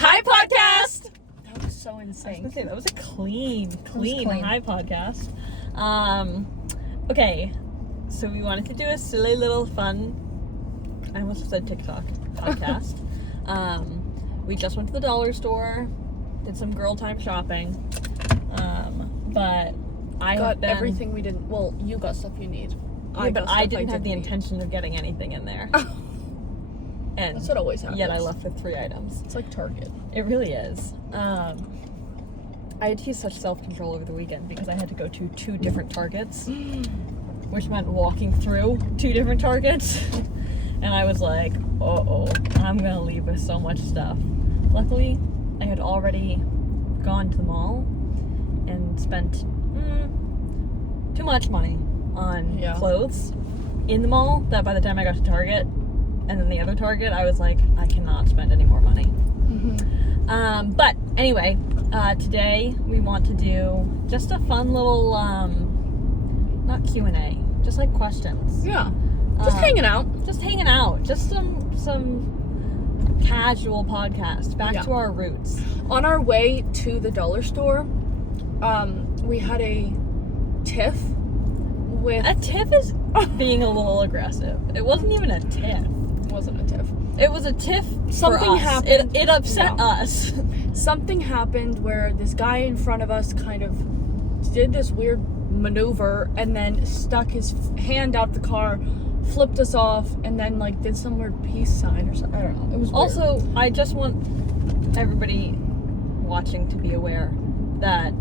Hi podcast. That was so insane. I was gonna say that was a clean clean. hi podcast. Okay, so we wanted to do a silly little fun. I almost said TikTok podcast. We just went to the dollar store, did some girl time shopping. But I got everything we didn't. Well, you got stuff you need. Yeah, but I didn't have the intention of getting anything in there. And that's what always happens. Yet I left with 3 items. It's like Target. It really is. I had to use such self-control over the weekend because I had to go to 2 different Targets, which meant walking through 2 different Targets. And I was like, uh-oh, I'm gonna leave with so much stuff. Luckily, I had already gone to the mall and spent too much money on clothes in the mall that by the time I got to Target and then the other Target, I was like, I cannot spend any more money. Mm-hmm. But anyway, today we want to do just a fun little, not Q&A, just like questions. Yeah. Just hanging out. Just hanging out. Just some casual podcast. Back to our roots. On our way to the dollar store, we had a tiff with... A tiff is being a little aggressive. It wasn't even a tiff. It wasn't a tiff. It was a tiff. Something happened. It upset us. Something happened where this guy in front of us kind of did this weird maneuver and then stuck his hand out the car, flipped us off, and then like did some weird peace sign or something. I don't know. It was weird. Also, I just want everybody watching to be aware that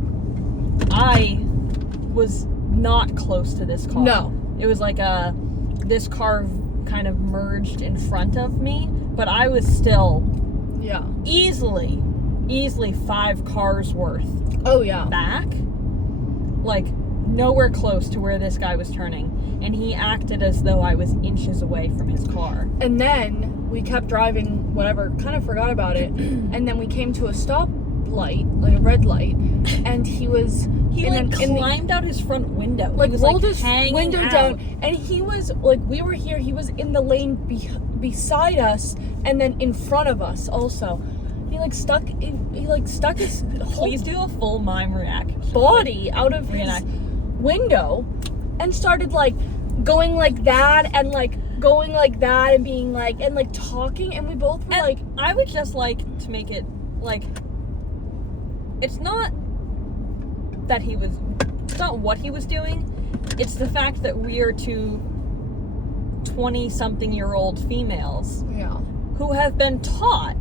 I was not close to this car. No. It was like this car kind of merged in front of me, but I was still easily 5 cars worth back, like nowhere close to where this guy was turning, and he acted as though I was inches away from his car. And then we kept driving, whatever, kind of forgot about it, and then we came to a stop light, like a red light, and he climbed out his front window, like he was, rolled like, his hanging window out. down, and he was like, we were here, he was in the lane beside us, and then in front of us also. He stuck his whole Please do a full mime reaction. Body out of his window and started like going like that and like going like that and being like and like talking, and we both were like, I would just like to make it like, it's not that it's not what he was doing, it's the fact that we are 2 20-something-year-old females who have been taught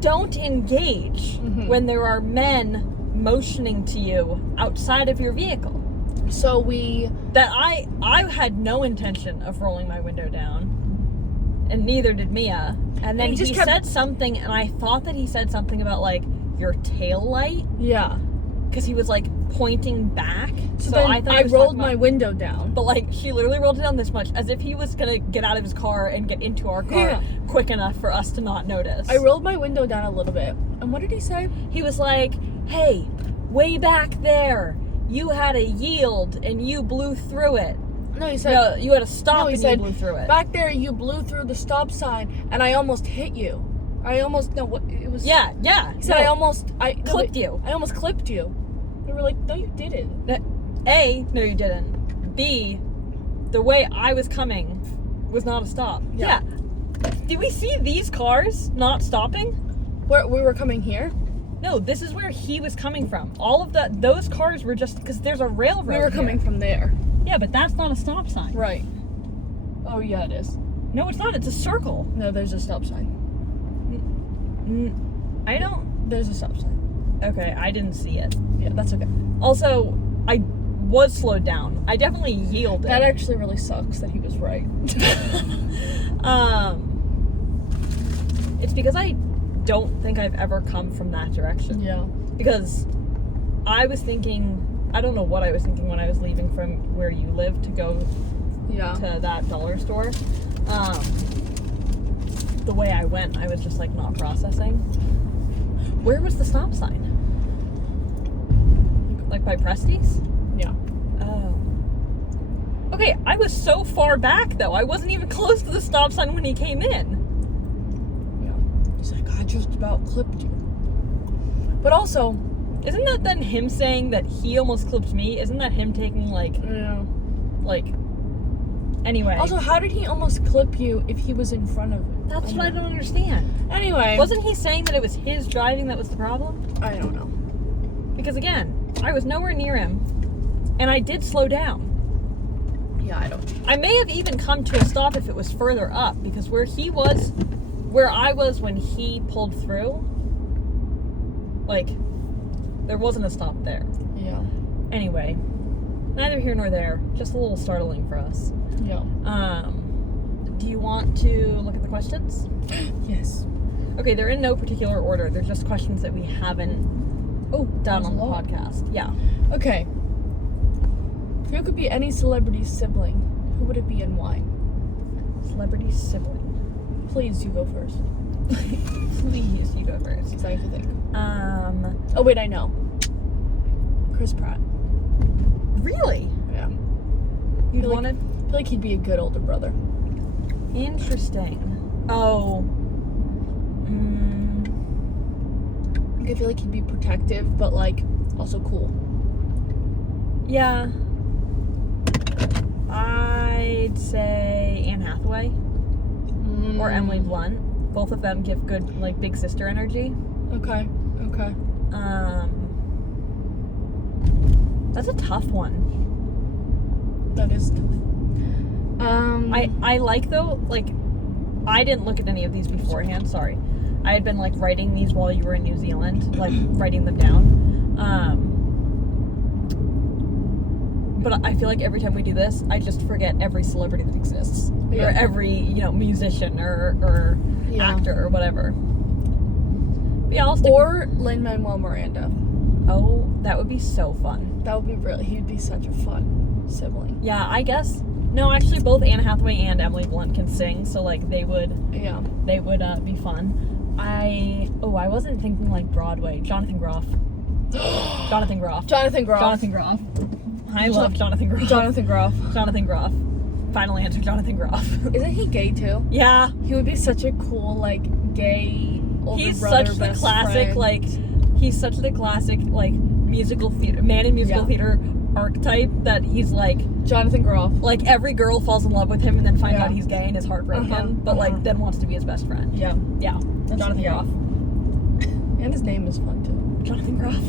don't engage when there are men motioning to you outside of your vehicle. So I had no intention of rolling my window down, and neither did Mia. And then he said something, and I thought that he said something about like your tail light. Yeah. Because he was like pointing back. So then I thought I rolled my window down. But like he literally rolled it down this much, as if he was gonna get out of his car and get into our car quick enough for us to not notice. I rolled my window down a little bit. And what did he say? He was like, hey, way back there, you had a yield and you blew through it. No, he said... No, you had a stop and you blew through it. Back there, you blew through the stop sign, and I almost hit you. I almost... No, what... It was... Yeah. He said, no, I clipped you. I almost clipped you. We were like, no, you didn't. A, no, you didn't. B, the way I was coming was not a stop. Yeah. Did we see these cars not stopping? Where we were coming here? No, this is where he was coming from. All of those cars were just, because there's a railroad. We were coming from there. Yeah, but that's not a stop sign. Right. Oh, yeah, it is. No, it's not. It's a circle. No, there's a stop sign. I don't... There's a stop sign. Okay, I didn't see it. Yeah, that's okay. Also, I was slowed down. I definitely yielded. That actually really sucks that he was right. It's because I don't think I've ever come from that direction. Yeah. Because I was thinking... I don't know what I was thinking when I was leaving from where you live to go to that dollar store. The way I went, I was just like not processing. Where was the stop sign? Like by Presty's? Yeah. Oh. Okay, I was so far back though. I wasn't even close to the stop sign when he came in. Yeah. He's like, I just about clipped you. But also, Isn't that then him saying that he almost clipped me? Isn't that him taking like anyway? Also, how did he almost clip you if he was in front of it? That's what I don't understand. Anyway. Wasn't he saying that it was his driving that was the problem? I don't know. Because again, I was nowhere near him, and I did slow down. Yeah, I don't. I may have even come to a stop if it was further up, because where I was when he pulled through, like, there wasn't a stop there. Yeah. Anyway, neither here nor there, just a little startling for us. Yeah. Do you want to look at the questions? Yes. Okay, they're in no particular order. They're just questions that we haven't done on the podcast. Yeah. Okay. If you could be any celebrity's sibling, who would it be and why? Celebrity sibling. Please, you go first. Please, you go first. Because I have to think. Oh, Oh, wait, I know. Chris Pratt. really? Yeah. You'd feel like- wanted? I feel like he'd be a good older brother. Interesting. Oh. I feel like he'd be protective, but, like, also cool. Yeah. I'd say Anne Hathaway or Emily Blunt. Both of them give good, like, big sister energy. Okay. That's a tough one. That is tough. I like, though, like, I didn't look at any of these beforehand, sorry. I had been, like, writing these while you were in New Zealand, like, writing them down. But I feel like every time we do this, I just forget every celebrity that exists. Yeah. Or every, musician or actor or whatever. But yeah, I'll stick Or Lin-Manuel Miranda. Oh, that would be so fun. That would be he'd be such a fun sibling. Yeah, I guess. No, actually, both Anne Hathaway and Emily Blunt can sing, so, like, they would Yeah. be fun. I wasn't thinking, like, Broadway. Jonathan Groff. Jonathan Groff. Jonathan Groff. Jonathan Groff. I love Jonathan Groff. Jonathan Groff. Jonathan Groff. Final answer, Jonathan Groff. Isn't he gay too? Yeah. He would be such a cool, like, gay older He's brother, such the best classic, friend. he's such the classic, like, musical theater, man in musical theater archetype that he's, like, Jonathan Groff. like, every girl falls in love with him and then finds Yeah. out he's gay and is heartbroken, but, like, then wants to be his best friend. Yeah. Yeah. That's Jonathan yeah. Groff. And his name is fun too. Jonathan Groff.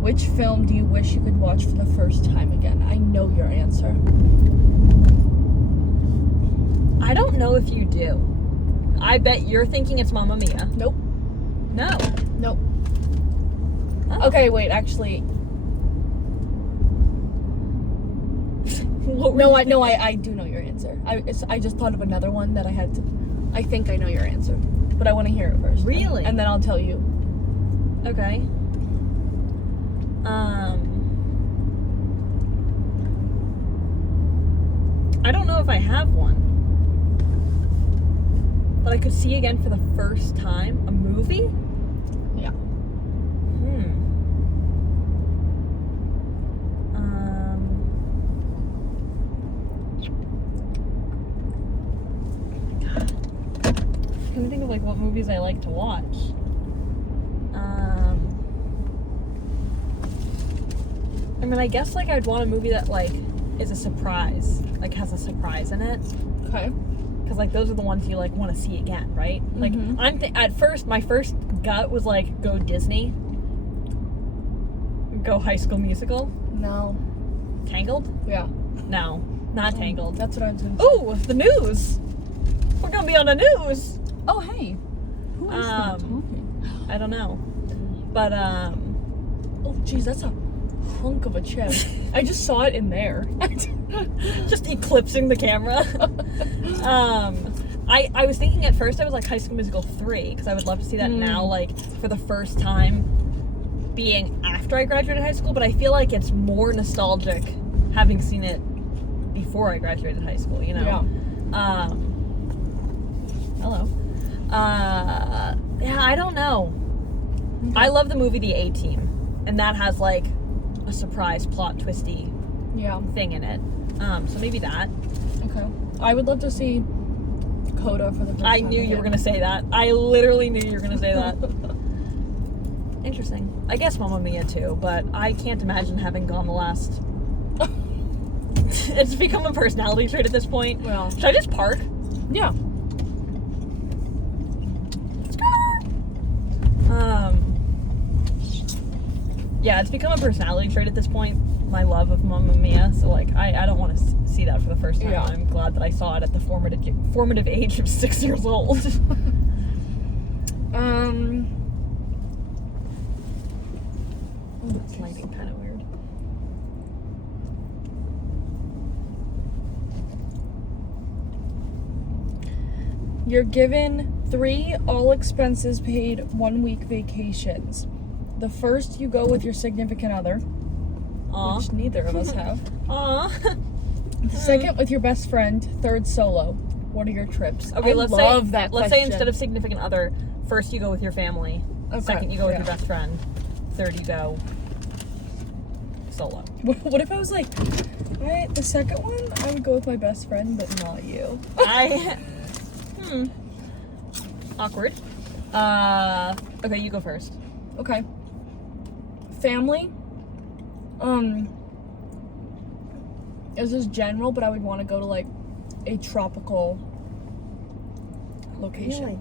Which film do you wish you could watch for the first time again? I know your answer. I don't know if you do. I bet you're thinking it's Mamma Mia. Nope. No. Nope. Oh. Okay, wait, actually. What were No, you I thinking? do know your answer. I just thought of another one that I had to. I think I know your answer, but I want to hear it first. Really? And then I'll tell you. Okay. I don't know if I have one. But I could see again for the first time. A movie? Yeah. I'm trying to think of, like, what movies I like to watch. I mean, I guess, like, I'd want a movie that, like, is a surprise. Like, has a surprise in it. Okay. Because, like, those are the ones you, like, want to see again, right? Like, at first, my first gut was, like, go Disney. Go High School Musical. No. Tangled? Yeah. No, not Tangled. That's what I was going to Ooh, the news! We're gonna be on the news! Oh, hey. Who is that talking? I don't know. But, Oh, geez, that's a hunk of a chip. I just saw it in there. just eclipsing the camera. I was thinking at first I was like High School Musical 3, because I would love to see that now, like, for the first time being after I graduated high school, but I feel like it's more nostalgic having seen it before I graduated high school, you know? Yeah. Hello. Yeah, I don't know. I love the movie The A-Team, and that has, like, a surprise plot twisty Yeah. thing in it. So maybe that. Okay. I would love to see Dakota for the first time. I knew you were gonna say that. I literally knew you were gonna say that. Interesting. I guess Mamma Mia too, but I can't imagine having gone the last. It's become a personality trait at this point. Well, Should I just park? yeah. Yeah, it's become a personality trait at this point. My love of Mamma Mia, so like I don't want to see that for the first time. Yeah. I'm glad that I saw it at the formative age of 6 years old. It's lighting kind of weird. You're given 3 all expenses paid 1 week vacations. The first you go with your significant other, Aw. which neither of us have. Aw. The second with your best friend. Third solo. What are your trips? Okay, I let's love say that let's say question. instead of significant other, first you go with your family. Okay, Second you go with yeah. your best friend. Third you go solo. What if I was like, alright, the second one I would go with my best friend, but not you. Awkward. Okay, you go first. Okay. Family. This is general, but I would want to go to like a tropical location.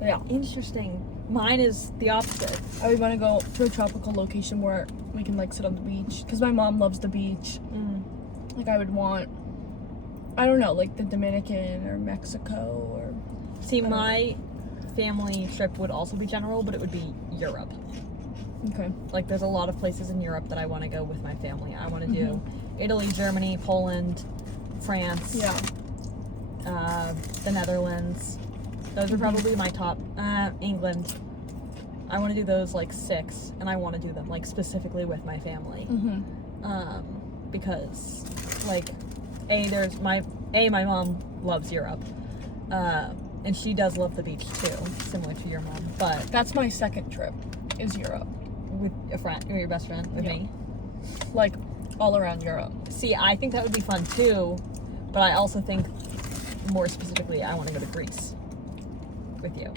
Yeah. Interesting. Mine is the opposite. I would want to go to a tropical location where we can like sit on the beach because my mom loves the beach. Like I would want, I don't know, like the Dominican or Mexico or. See, my family trip would also be general, but it would be Europe. Okay. Like, there's a lot of places in Europe that I want to go with my family. I want to do Italy, Germany, Poland, France. Yeah. The Netherlands. Those are probably my top. England. I want to do those like 6, and I want to do them like specifically with my family. Because like my mom loves Europe. And she does love the beach too, similar to your mom. But That's my second trip. Is Europe. with a friend or your best friend with me. Like all around Europe. See, I think that would be fun too, but I also think more specifically I want to go to Greece with you.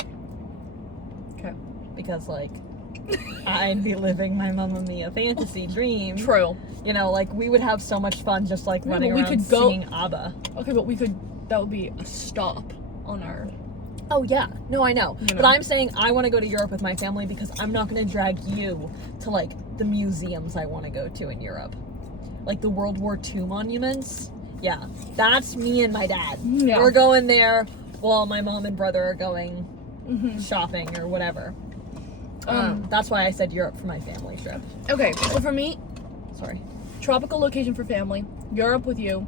Okay. Because like I'd be living my Mamma Mia fantasy dream. True. You know, like we would have so much fun just like Yeah, running but we around could go- singing ABBA. Okay, but that would be a stop on our. Oh yeah, no, I know. You know. But I'm saying I want to go to Europe with my family because I'm not going to drag you to like the museums I want to go to in Europe, like the World War II monuments. Yeah, that's me and my dad. Yeah. We're going there while my mom and brother are going shopping or whatever. That's why I said Europe for my family trip. Okay, so for me, Sorry. tropical location for family, Europe with you,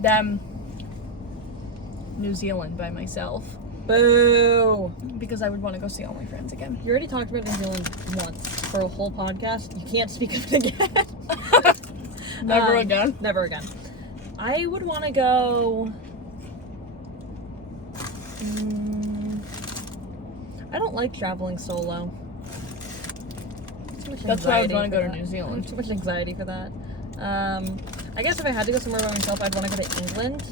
then New Zealand by myself Boo! because I would want to go see all my friends again. You already talked about New Zealand once for a whole podcast. You can't speak of it again. Never again. Never again. I would want to go. I don't like traveling solo. Too much That's why I would anxiety want to for go to that. New Zealand. Too much anxiety for that. I guess if I had to go somewhere by myself, I'd want to go to England.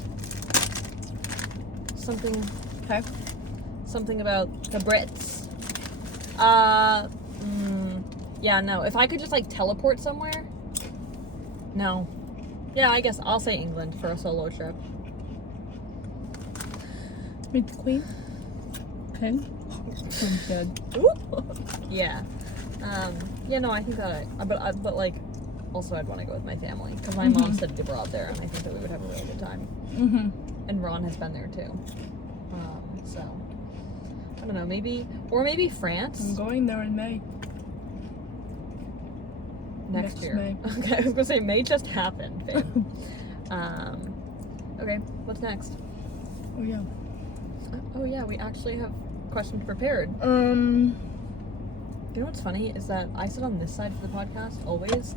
Okay. Something about the Brits. Yeah, no. If I could just like teleport somewhere. No. Yeah, I guess I'll say England for a solo trip. Meet the Queen. King. Queen's dead. Yeah. Yeah, no, I think that but like, also I'd want to go with my family because my mom studied abroad there, and I think that we would have a really good time. And Ron has been there too. So I don't know, maybe France I'm going there in May. next year. May. Okay, I was gonna say May just happened, babe. Okay, what's next? Oh yeah. Oh yeah, we actually have questions prepared. You know what's funny is that I sit on this side for the podcast always,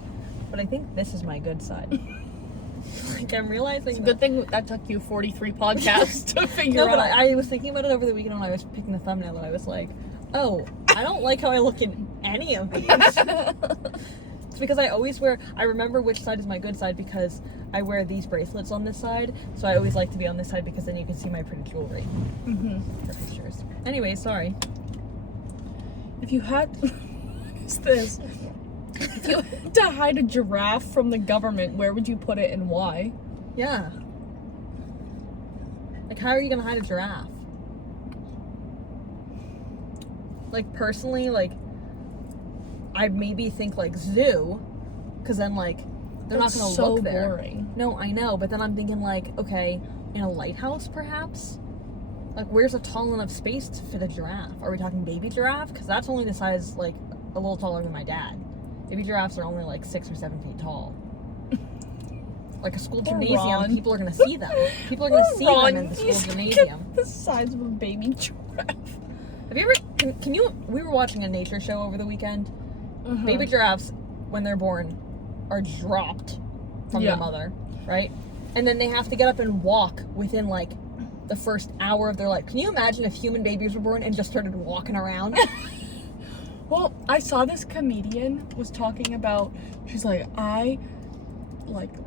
but I think this is my good side. Like I'm realizing. It's a good thing that took you 43 podcasts to figure No, out. but I was thinking about it over the weekend when I was picking the thumbnail, and I was like, oh, I don't like how I look in any of these. It's because I remember which side is my good side because I wear these bracelets on this side, so I always like to be on this side because then you can see my pretty jewelry for pictures. Anyway, sorry. If you had, what is this? If you had to hide a giraffe from the government, where would you put it and why? Yeah. Like, how are you gonna hide a giraffe? Like, personally, like, I'd maybe think, like, zoo, because then, like, they're That's not gonna so look there. boring. No, I know, but then I'm thinking, like, okay, in a lighthouse, perhaps? Like, where's a tall enough space to fit a giraffe? Are we talking baby giraffe? Because that's only the size, like, a little taller than my dad. Baby giraffes are only, like, 6 or 7 feet tall. Like a school Poor gymnasium, Ron. people are gonna see them. People are gonna see Ron, them in the school he's gymnasium. the size of a baby giraffe. Have you ever, can you, we were watching a nature show over the weekend. Baby giraffes, when they're born, are dropped from Yeah. their mother, right? And then they have to get up and walk within, like, the first hour of their life. Can you imagine if human babies were born and just started walking around? Well, I saw this comedian was talking about, she's like, I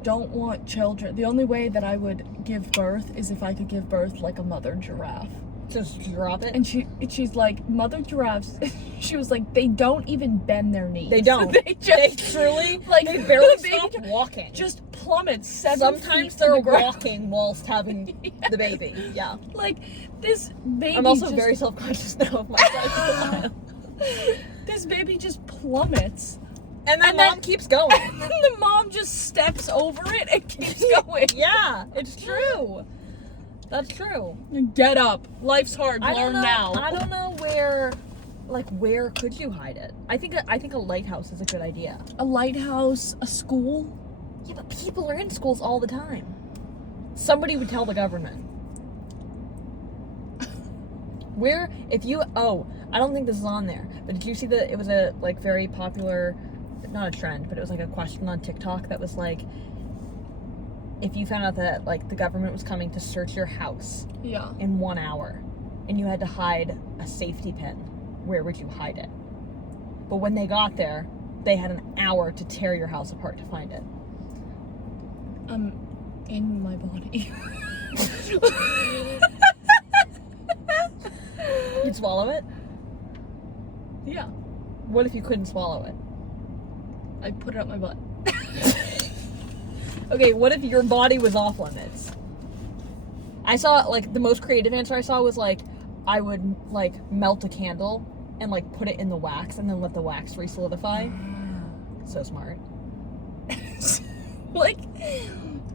don't want children. The only way that I would give birth is if I could give birth like a mother giraffe. Just drop it. And she's like, mother giraffes, she was like, they don't even bend their knees. They don't. They just They truly, like they barely the baby stop walking. just plummets 7 Sometimes feet to they're the ground. walking whilst having the baby. Yeah. Like this baby. I'm also just, very self-conscious now of my size. This baby just plummets. And then And mom then- keeps going. And then the mom just steps over it and keeps going. Yeah, it's true. That's true. Get up. Life's hard. I don't Learn know. now. I don't know where could you hide it? I think a lighthouse is a good idea. A lighthouse, a school. Yeah, but people are in schools all the time. Somebody would tell the government. Where, if you, I don't think this is on there, but did you see that it was a, like, very popular, not a trend, but it was, like, a question on TikTok that was, like, if you found out that, like, the government was coming to search your house Yeah. in 1 hour, and you had to hide a safety pin, where would you hide it? But when they got there, they had an hour to tear your house apart to find it. In my body. You'd swallow it? Yeah. What if you couldn't swallow it? I put it up my butt. Okay, what if your body was off limits? I saw, like, the most creative answer I saw was, like, I would, like, melt a candle and, like, put it in the wax and then let the wax re-solidify. So smart. Like,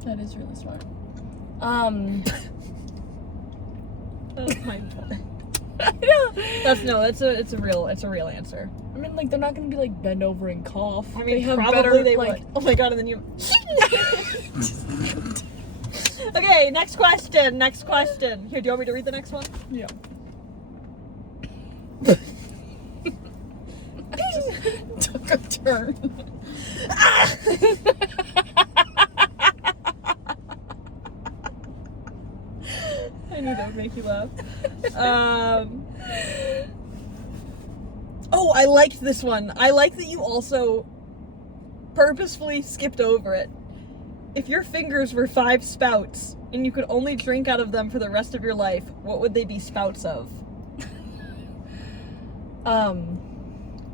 that is really smart. Oh my god. I know. It's a real answer. I mean, like, they're not gonna be like bend over and cough. I mean, they have probably better, they like, would. Oh my god, and then you. Okay, next question. Here, do you want me to read the next one? Yeah. Took a turn. I knew that would make you laugh. Oh, I liked this one. I like that you also purposefully skipped over it. If your fingers were 5 spouts and you could only drink out of them for the rest of your life, what would they be spouts of?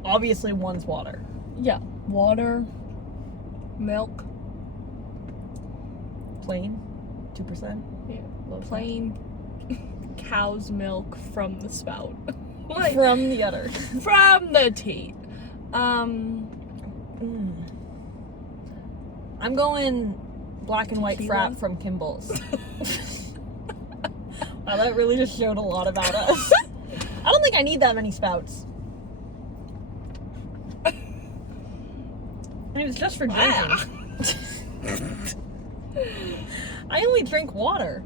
Obviously one's water. Yeah. Water, milk, Plain, 2%. yeah, Low fat. plain cow's milk from the spout. Like, From the udder. from the teat. I'm going black and white Tequila? frap from Kimball's. Wow, that really just showed a lot about us. I don't think I need that many spouts. I mean, it's just for drinking. I only drink water.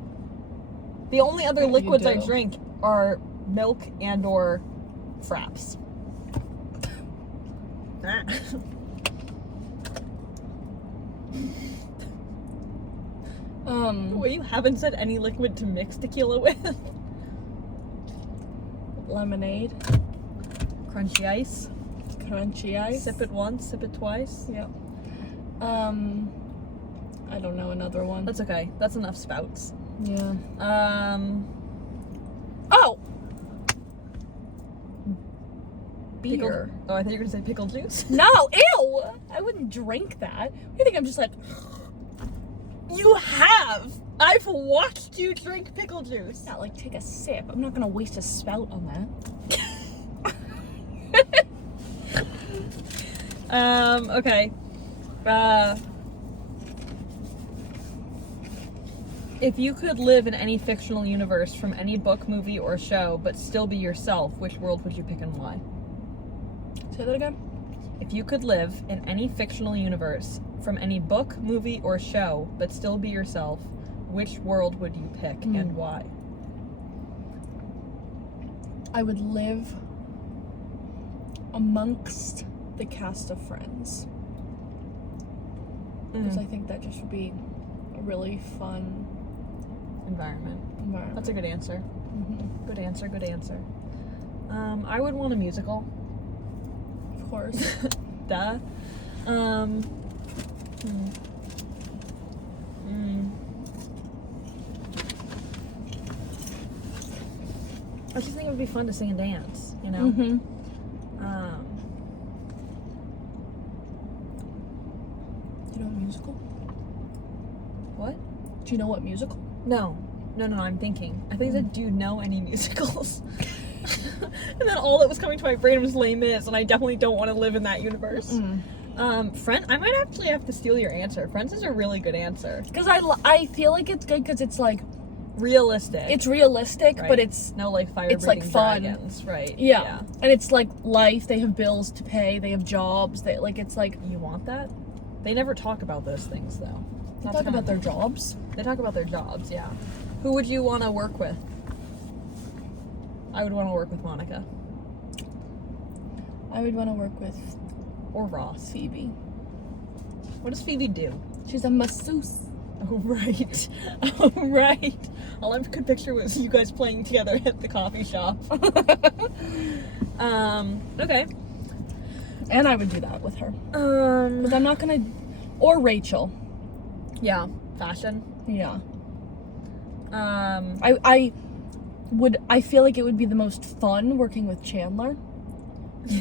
The only other Yeah, you liquids I do. drink are milk and or fraps. Well, you haven't said any liquid to mix tequila with. Lemonade. Crunchy ice. Crunchy ice. Sip it once, sip it twice. Yep. I don't know another one. That's okay. That's enough spouts. Yeah. Pickle- Oh! Beer. Oh, I thought you were gonna say pickle juice. No, ew! I wouldn't drink that. You think I'm just like, You have! I've watched you drink pickle juice. yeah, like take a sip. I'm not gonna waste a spout on that. Okay. If you could live in any fictional universe from any book, movie, or show, but still be yourself, which world would you pick and why? Say that again? If you could live in any fictional universe from any book, movie, or show, but still be yourself, which world would you pick and why? I would live amongst the cast of Friends. Because I think that just would be a really fun Environment. environment. That's a good answer. Mhm. Good answer, good answer. I would want a musical. Of course. Duh. Hmm. I just think it would be fun to sing and dance, you know? Mm-hmm. You know what musical? What? Do you know what musical? No, I'm thinking. I think that do you know any musicals? And then all that was coming to my brain was Les Mis, and I definitely don't want to live in that universe. Friends, I might actually have to steal your answer. Friends is a really good answer. Because I feel like it's good because it's like, Realistic. it's realistic, Right. but it's, no like fire it's, like, breathing fun. dragons, right? yeah. And it's like life, they have bills to pay, they have jobs, they, like, it's like, You want that? They never talk about those things though. they That's talk kinda- about their jobs. They talk about their jobs, yeah. Who would you want to work with? I would want to work with Monica I would want to work with or Ross. Phoebe. What does Phoebe do? She's a masseuse. Oh right, oh right. All I could picture was you guys playing together at the coffee shop. Okay. And I would do that with her. Because I'm not gonna, or Rachel. Yeah, fashion. Yeah. Um, I feel like it would be the most fun working with Chandler.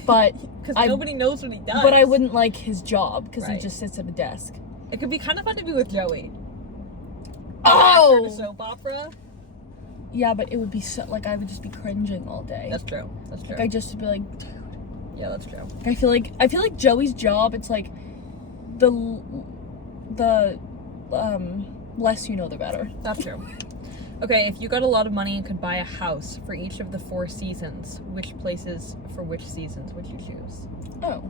But because I- nobody knows what he does. but I wouldn't like his job because he Right. just sits at a desk. It could be kind of fun to be with Joey. Oh! After the soap opera. Yeah, but it would be so, like, I would just be cringing all day. That's true. That's true. Like, I just would be like, Yeah, that's true. I feel like Joey's job, it's like the less you know, the better. That's true. Okay, if you got a lot of money and could buy a house for each of the 4 seasons, which places for which seasons would you choose? Oh.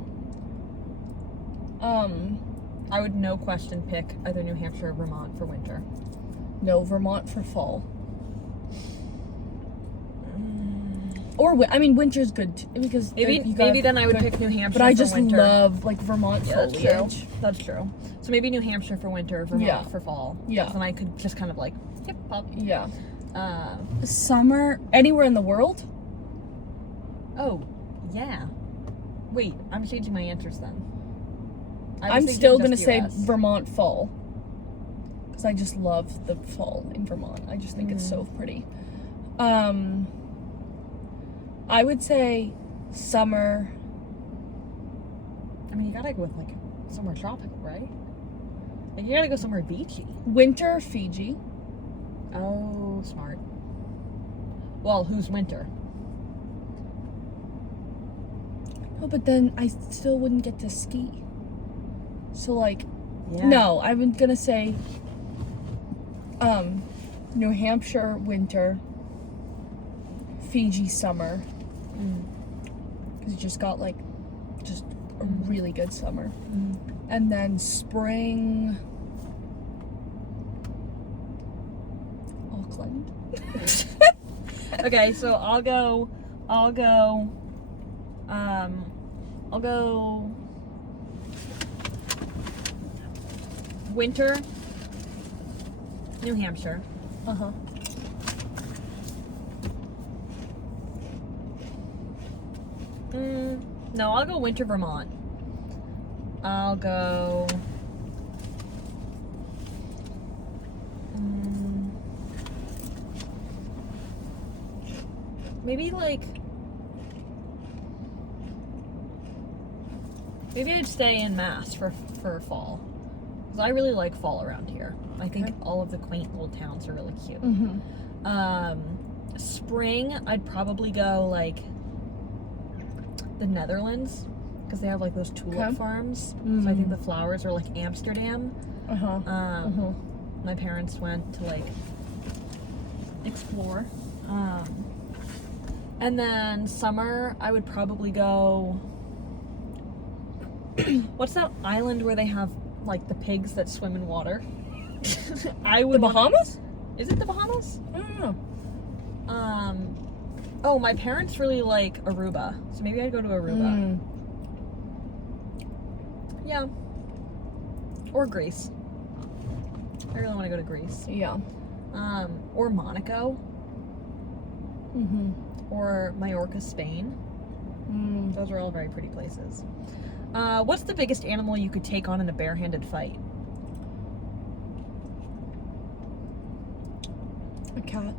I would no question pick either New Hampshire or Vermont for winter. No, Vermont for fall. Or I mean, winter's good too, because Maybe then I would pick New Hampshire. But I for just winter. love like Vermont Yeah, that's foliage. true. That's true. So maybe New Hampshire for winter, Vermont Yeah. for fall. Yeah. Then I could just kind of like hip hop. Yeah. Uh, Summer anywhere in the world? oh, yeah. Wait, I'm changing my answers then. I was I'm thinking still just gonna say US. Vermont fall. Because I just love the fall in Vermont. I just think it's so pretty. I would say summer. I mean, you gotta go with like somewhere tropical, right? Like you gotta go somewhere beachy. Winter, Fiji. Oh, smart. Well, who's winter? Oh, but then I still wouldn't get to ski. So like, Yeah. no, I'm gonna say New Hampshire winter, Fiji summer. Because you just got like just a really good summer. And then spring, Auckland. Okay, so I'll go winter, New Hampshire. Uh-huh. No, I'll go winter Vermont. I'll go... maybe like... maybe I'd stay in Mass for fall. Because I really like fall around here. I think all of the quaint little towns are really cute. Spring, I'd probably go like the Netherlands. Because they have like those tulip farms. So I think the flowers are like Amsterdam. My parents went to like explore. And then summer, I would probably go... what's that island where they have like the pigs that swim in water? The Bahamas? Is it the Bahamas? I don't know. Oh, my parents really like Aruba, so maybe I'd go to Aruba. Yeah. Or Greece. I really want to go to Greece. Yeah. Or Monaco. Or Mallorca, Spain. Those are all very pretty places. What's the biggest animal you could take on in a barehanded fight? A cat.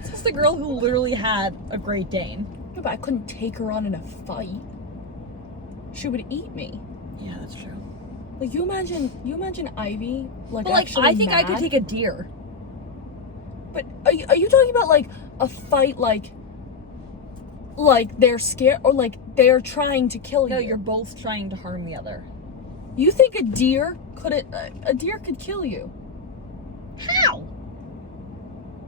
This is the girl who literally had a Great Dane. Yeah, but I couldn't take her on in a fight. She would eat me. Yeah, that's true. Like you imagine Ivy like But like, actually I think I could mad? take a deer. But are you talking about like a fight like they're scared or like they're trying to kill you? No, you're both trying to harm the other. You think a deer could kill you? How?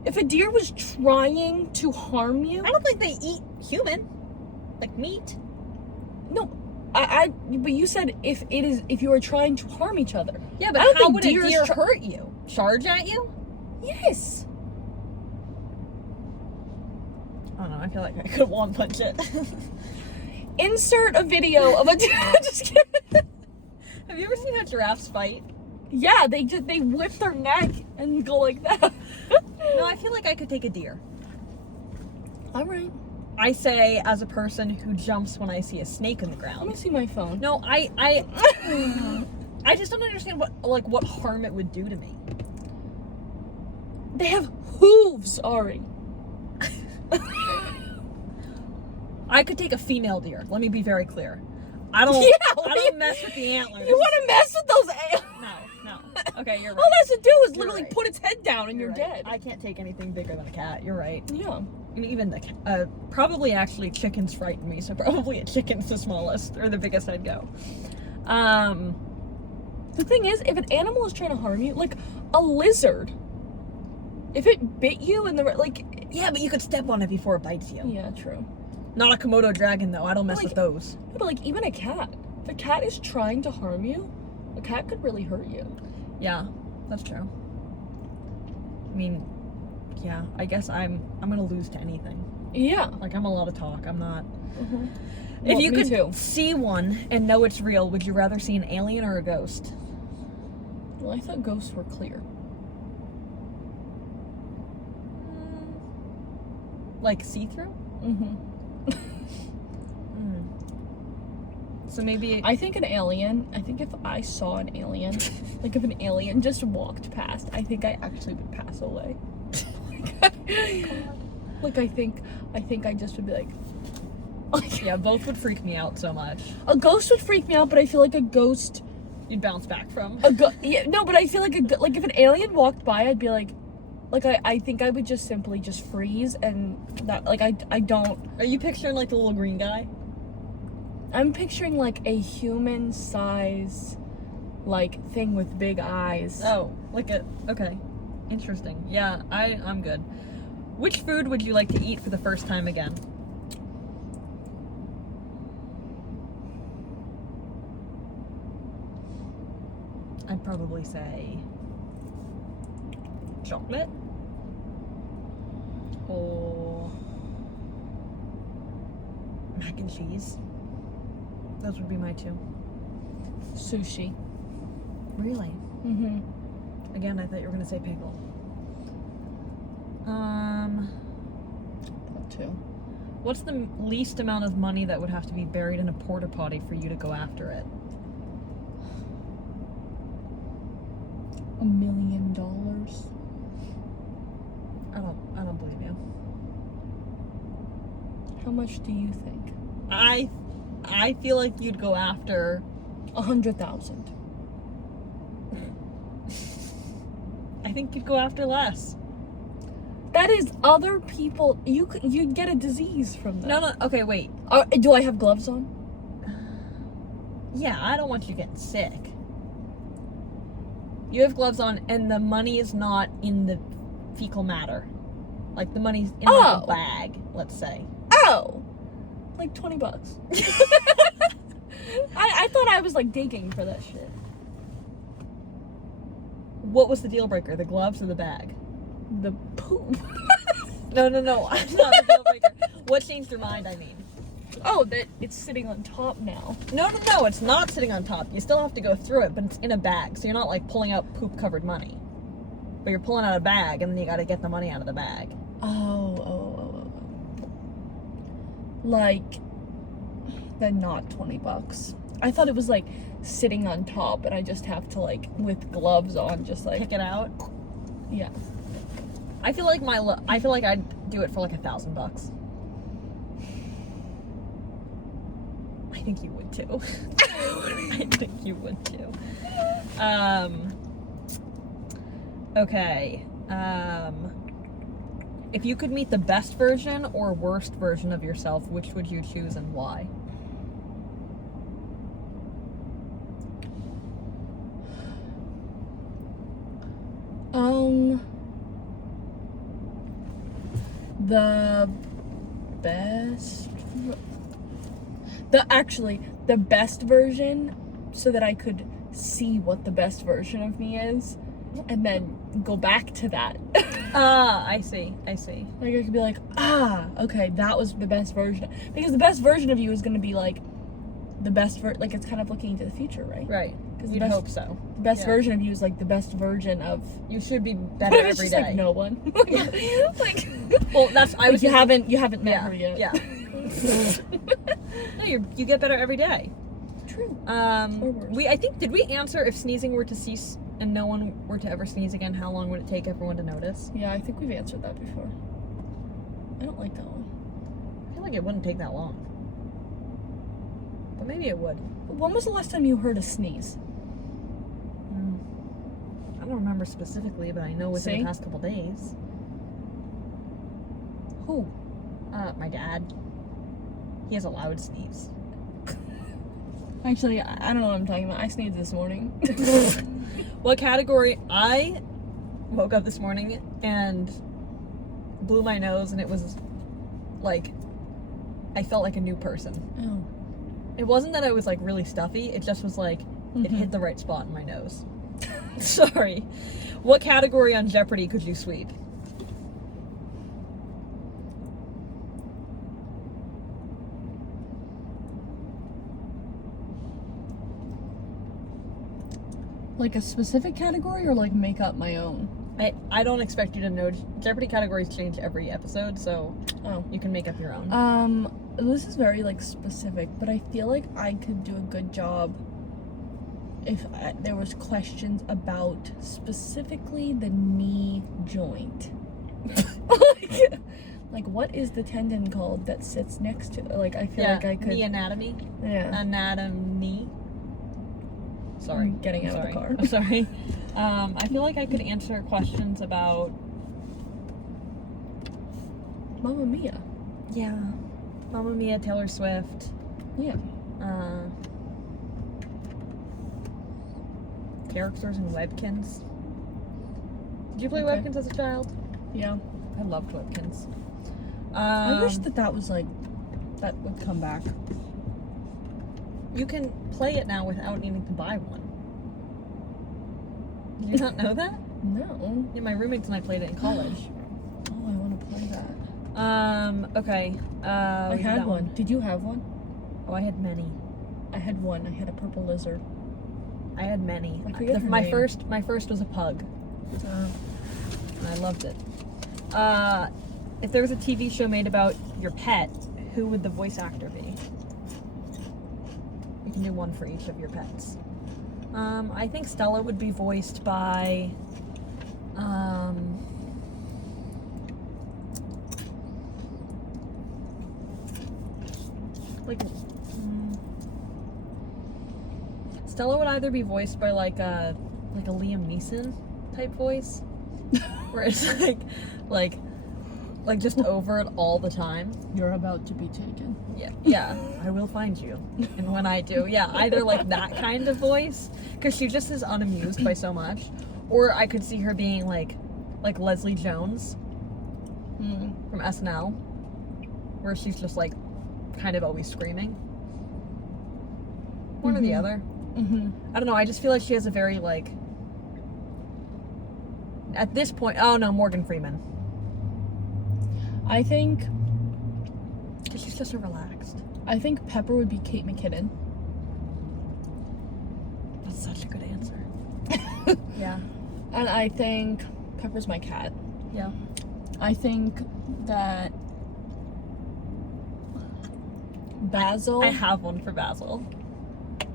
If a deer was trying to harm you? I don't think they eat human, like meat. No, but you said if you are trying to harm each other. Yeah, but I don't how think would a deers deer hurt you? Charge at you? Yes. I don't know. I feel like I could one punch it. Insert a video of a deer. Just kidding. Have you ever seen how giraffes fight? Yeah, they whip their neck and go like that. No, I feel like I could take a deer. All right. I say as a person who jumps when I see a snake in the Let me ground. see my phone. No, I just don't understand what harm it would do to me. They have hooves, Ari. I could take a female deer. Let me be very clear. I don't mess with the antlers. You want to mess with those antlers? No. Okay, you're right. All it has to do is You're literally right. put its head down and you're right. dead. I can't take anything bigger than a cat. You're right. Yeah. I mean, even the probably actually chickens frighten me, so probably a chicken's the smallest or the biggest I'd go. The thing is, if an animal is trying to harm you, like a lizard, if it bit you in the yeah, but you could step on it before it bites you. yeah, true. Not a Komodo dragon though. I don't mess with those. Yeah, but like even a cat, if a cat is trying to harm you, a cat could really hurt you. Yeah, that's true. I mean, yeah, I guess I'm gonna lose to anything. Yeah. Like I'm a lot of talk. I'm not. Well, If you me could too. see one and know it's real, would you rather see an alien or a ghost? Well, I thought ghosts were clear. Like see-through? So maybe I think an alien. I think if I saw an alien, like if an alien just walked past, I think I actually would pass away. Like I think I just would be like, yeah, both would freak me out so much. a ghost would freak me out, but I feel like a ghost, You'd bounce back from. yeah, no, but I feel like like if an alien walked by, I'd be like I think I would just simply just freeze and that like I don't. Are you picturing like the little green guy? I'm picturing like a human size like thing with big eyes. Oh, okay. Interesting. Yeah, I'm good. Which food would you like to eat for the first time again? I'd probably say chocolate or mac and cheese. Those would be my two. Sushi. Really? Again, I thought you were gonna say pickle. That too. What's the least amount of money that would have to be buried in a porta potty for you to go after it? $1 million. I don't believe you. How much do you think? I feel like you'd go after 100,000. I think you'd go after less. That is other people. You'd get a disease from that. No. Okay, wait. Do I have gloves on? Yeah, I don't want you getting sick. You have gloves on, and the money is not in the fecal matter. Like, the money's in like, a bag, let's say. Oh! Like $20. I thought I was like digging for that shit. What was the deal breaker? The gloves or the bag? The poop. No. Not the deal breaker. What changed your mind, I mean? Oh, that it's sitting on top now. No, it's not sitting on top. You still have to go through it, but it's in a bag, so you're not like pulling out poop-covered money. But you're pulling out a bag, and then you gotta get the money out of the bag. Oh. Like, then not $20. I thought it was like sitting on top, and I just have to like, with gloves on, just like Pick it out. Yeah. I feel like I'd do it for like $1,000. I think you would too. I think you would too. Okay. If you could meet the best version or worst version of yourself, which would you choose and why? The best. The best version, so that I could see what the best version of me is, and then go back to that. I see. Like, I could be like, okay, that was the best version. Because the best version of you is going to be like the best like, it's kind of looking into the future, right? Right. Because You'd hope so. The best version of you is like the best version of. You should be better It's every just day. like no one. Like, Well, that's I was. you haven't met her yet. Yeah. No, you get better every day. True. I think, did we answer if sneezing were to cease and no one were to ever sneeze again, how long would it take everyone to notice? Yeah, I think we've answered that before. I don't like that one. I feel like it wouldn't take that long. But maybe it would. When was the last time you heard a sneeze? I don't remember specifically, but I know within the past couple days. Who? My dad. He has a loud sneeze. Actually, I don't know what I'm talking about. I sneezed this morning. What category? I woke up this morning and blew my nose, and it was like I felt like a new person. Oh. It wasn't that I was like really stuffy, it just was like it hit the right spot in my nose. Sorry. What category on Jeopardy could you sweep? Like a specific category, or like make up my own? I don't expect you to know. Jeopardy categories change every episode, so you can make up your own. This is very like specific, but I feel like I could do a good job if there was questions about specifically the knee joint. Like what is the tendon called that sits next to? Like I feel like I could. Knee anatomy. Yeah. Anatomy. Sorry. I'm getting out of the car. I'm sorry. I feel like I could answer questions about Mamma Mia. Yeah. Mamma Mia, Taylor Swift. Yeah. Characters in Webkins. Did you play Webkins as a child? Yeah. I loved Webkins. I wish that was like, that would come back. You can play it now without needing to buy one. Did you not know that? No. Yeah, my roommates and I played it in college. Oh, I want to play that. Okay. I had one. Did you have one? Oh, I had many. I had one. I had a purple lizard. I had many. I forget her my name. first was a pug. And I loved it. If there was a TV show made about your pet, who would the voice actor be? You can do one for each of your pets. I think Stella would be voiced by, Stella would either be voiced by like a Liam Neeson type voice, where it's like just over it all the time. You're about to be taken. Yeah, I will find you. And when I do, yeah, either like that kind of voice, because she just is unamused by so much, or I could see her being like Leslie Jones from SNL, where she's just like kind of always screaming. One or the other. I don't know, I just feel like she has a very like, at this point, oh no, Morgan Freeman. I think She's just so relaxed. Pepper would be Kate McKinnon. That's such a good answer. Yeah. And I think Pepper's my cat. Yeah. I think that Basil. I have one for Basil. I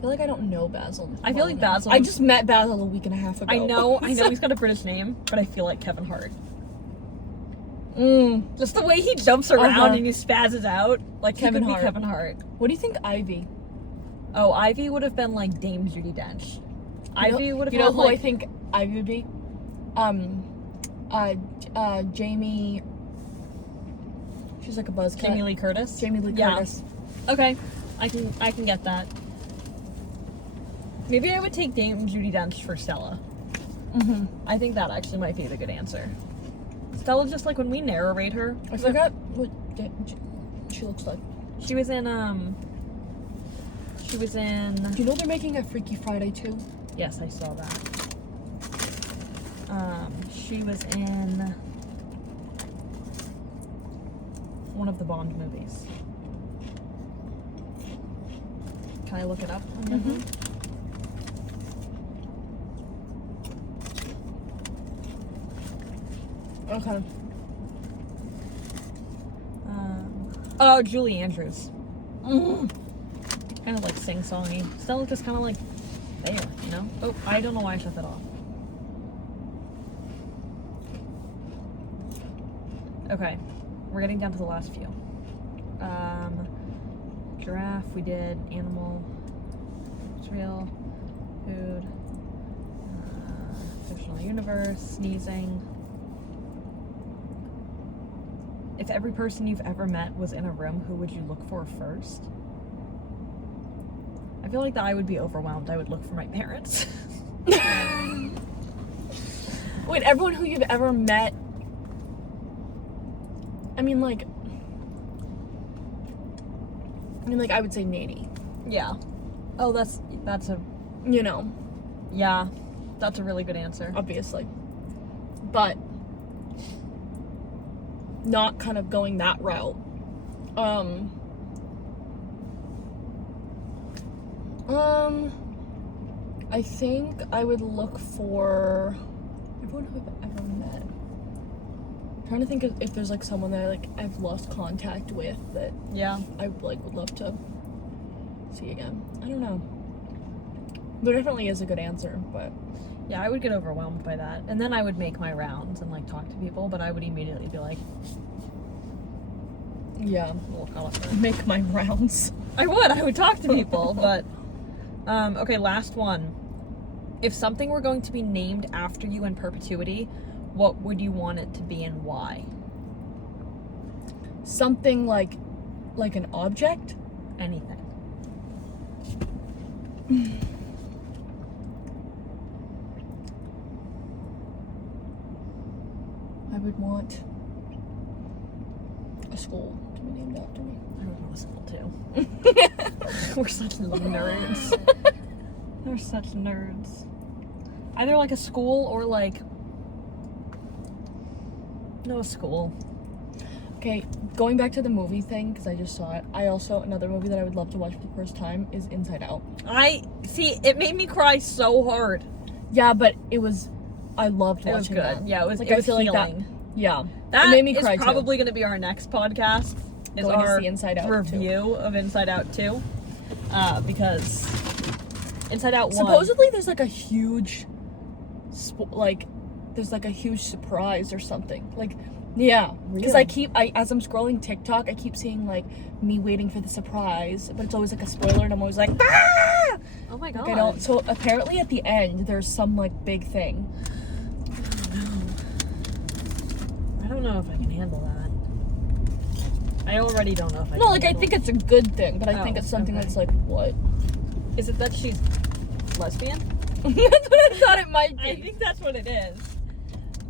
feel like I don't know Basil. I feel like Basil. I just met Basil a week and a half ago. I know he's got a British name, but I feel like Kevin Hart. Just the way he jumps around and he spazzes out, like Kevin Hart. Kevin Hart. What do you think, Ivy? Oh, Ivy would have been like Dame Judi Dench. Ivy would have. You know had, who like, I think Ivy would be? Jamie. She's like a buzz cut. Jamie Lee Curtis. Jamie Lee Curtis. Okay, I can get that. Maybe I would take Dame Judi Dench for Stella. I think that actually might be the good answer. Stella, just like when we narrate her. I forgot what she looks like. She was in. Do you know they're making a Freaky Friday too? Yes, I saw that. She was in one of the Bond movies. Can I look it up? Okay. Oh, Julie Andrews. Kind of like sing-songy. Stella just kind of like there, you know? Oh, I don't know why I shut that off. Okay, we're getting down to the last few. Giraffe, we did. Animal, it's real. Food, fictional universe, sneezing. If every person you've ever met was in a room, who would you look for first? I feel like that I would be overwhelmed. I would look for my parents. Wait, everyone who you've ever met. I mean, I would say Nady. Yeah. Oh, that's a, You know, yeah, that's a really good answer. obviously. But not kind of going that route. I think I would look for everyone who I've ever met. I'm trying to think if there's like someone that I've lost contact with that Yeah. I would love to see again. I don't know. There definitely is a good answer, but Yeah, I would get overwhelmed by that. And then I would make my rounds and like talk to people, but I would immediately be like, yeah, we'll call it. make my rounds. I would talk to people, but okay, last one. If something were going to be named after you in perpetuity, what would you want it to be and why? Something like an object. Anything. I would want a school to be named after me. I would want a school too. We're such nerds. They're such nerds. Either like a school or like... No, a school. Okay, going back to the movie thing, because I just saw it. Another movie that I would love to watch for the first time is Inside Out. It made me cry so hard. Yeah, but I loved watching It was good. that. Yeah, it was Like, it I was feel like that healing. Yeah. That it made me is cry probably going to be our next podcast. Is Going to our see Inside Out review of Inside Out 2. Because Inside Out 1... Supposedly there's like a huge, there's like a huge surprise or something. Like, yeah. Because as I'm scrolling TikTok, I keep seeing like me waiting for the surprise, but it's always like a spoiler and I'm always like, ah! Oh my god. Like, so apparently at the end, there's some like big thing. I don't know if I can handle that. I already don't know if I No, can like I handle think it's a good thing, but I think Oh, it's something okay. that's like, what? Is it that she's lesbian? That's what I thought it might be. I think that's what it is.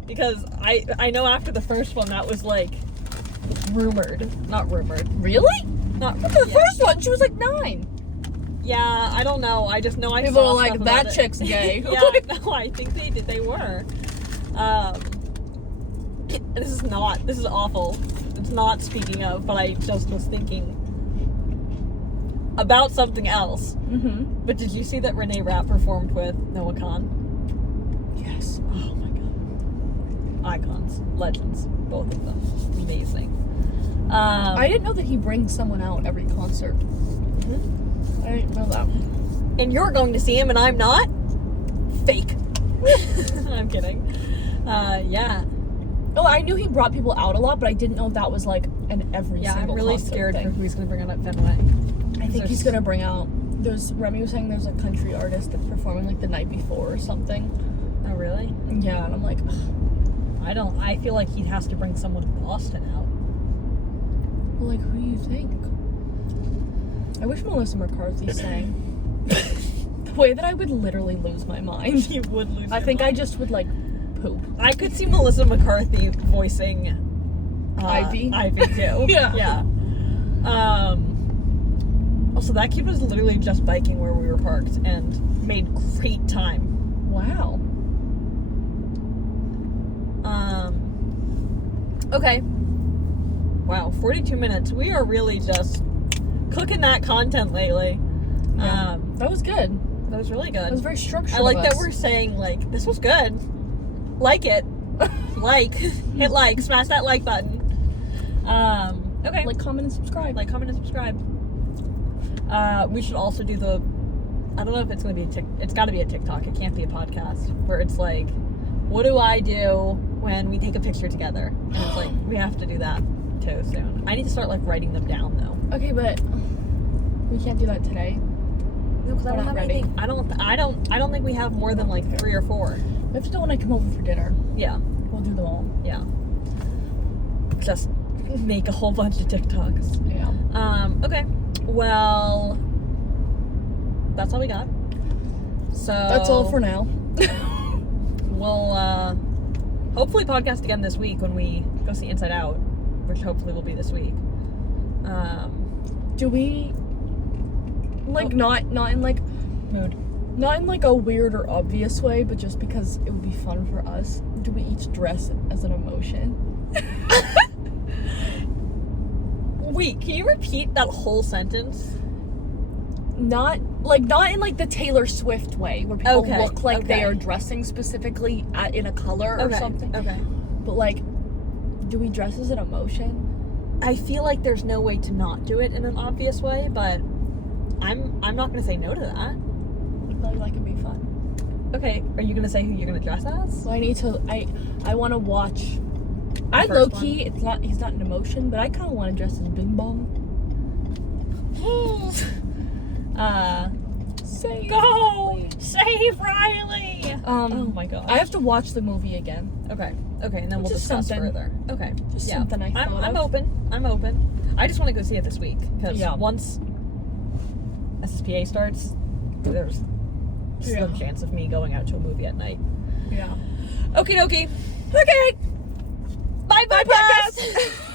Because I know after the first one that was like rumored. Not rumored. Really? Not Look at the yeah. first one, she was like 9. Yeah, I don't know. I just know I People saw are like, stuff that about it. chick's gay. Yeah, no, I think they were. This is awful. It's not speaking of, but I just was thinking about something else. Mm-hmm. But did you see that Renee Rapp performed with Noah Khan? Yes. Oh my god. Icons. Legends. Both of them. Amazing. I didn't know that he brings someone out every concert. mhm. I didn't know that. And you're going to see him and I'm not? Fake. I'm kidding. Yeah. Oh, I knew he brought people out a lot, but I didn't know that was like an every Yeah, single I'm really concert scared thing. for who he's going to bring out at Fenway. I think he's gonna bring out. Remy was saying there's a country artist that's performing like the night before or something. Oh, really? Yeah, and I'm like, ugh. I feel like he has to bring someone in Boston out. Well, like, who do you think? I wish Melissa McCarthy sang. The way that I would literally lose my mind. You would lose I your think I mind. just would like poop. I could see Melissa McCarthy voicing Ivy? Ivy too. Yeah. Yeah. Also, that kid was literally just biking where we were parked and made great time. Wow. Okay. Wow, 42 minutes. We are really just cooking that content lately. Yeah. That was good. That was really good. That was very structured. I like of that us. we're saying, like, this was good. Like it. Hit like, smash that like button. Okay. Like, comment, and subscribe. Like, comment, and subscribe. We should also do the, I don't know if it's going to be it's got to be a TikTok. It can't be a podcast. Where it's like, what do I do when we take a picture together? And it's like, we have to do that too soon. I need to start, like, writing them down, though. Okay, but we can't do that today. No, because I We're don't not have ready. anything. I don't think we have more than, like, 3 or 4. We have to do it when I come over for dinner. Yeah. We'll do them all. Yeah. Just make a whole bunch of TikToks. Yeah. Okay. Well, that's all we got. So That's all for now. we'll hopefully podcast again this week when we go see Inside Out, which hopefully will be this week. Do we like Oh. not in like Mood. not in like a weird or obvious way, but just because it would be fun for us? Do we each dress as an emotion? Wait, can you repeat that whole sentence? Not in like the Taylor Swift way, where people Okay, look like they okay. are dressing specifically in a color or something. Okay. But like, do we dress as an emotion? I feel like there's no way to not do it in an obvious way, but I'm not gonna say no to that. I feel like that could be fun. Okay, are you gonna say who you're gonna dress as? So I want to watch. I low first key. He's not an emotion, but I kind of want to dress as Bing Bong. Save Go! Save Riley! Oh my god. I have to watch the movie again. Okay, and then we'll Just discuss something. further. Okay, Just yeah. something I thought I'm of. open. I'm open. I just want to go see it this week because Yeah. once SSPA starts, there's slim Yeah. chance of me going out to a movie at night. Yeah. Okie dokie. Okay. Bye, Bye, podcast.